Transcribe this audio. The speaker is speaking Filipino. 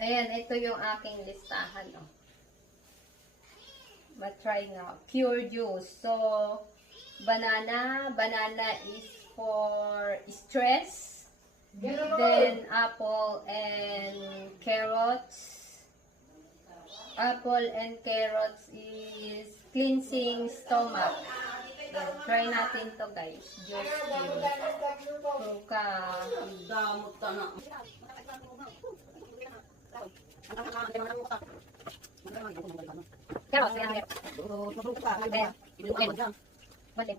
Ayan, ito yung aking listahan. Oh. Ma-try nga. Pure juice. So, banana. Banana is for stress. Then, apple and carrots. Apple and carrots is cleansing stomach. Then, try natin to guys. Juice pure. Pruka. Damot ta na. Carrots. Ayan.